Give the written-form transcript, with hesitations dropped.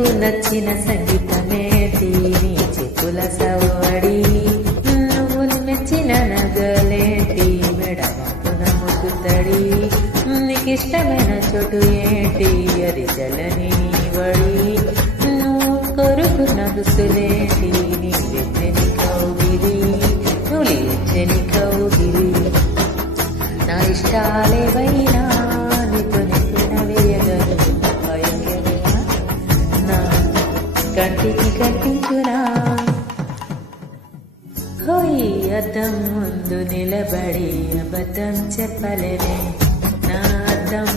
నీకు నచ్చిన సంగీతమేటి నీ చెప్పుల సవ్వడి నువ్వు మెచ్చిన నగలేటి మెడమకున ముద్దుతడి నీకిష్టమైన చోటు ఏంటి అది చలని వడి నువ్వు కొరుకున్న దుస్తులేంటి నీ వెచ్చని కౌగిలి నువ్వు లేచని కౌగిలి నా ఇష్టాలేవైనా నీకు నెత్తిన వేయగలను భయంకరమా నా కంటికి కట్టించునా హోయ్ అద్దం ముందు నిలబడి అబద్ధం చెప్పలేనే నా అద్దం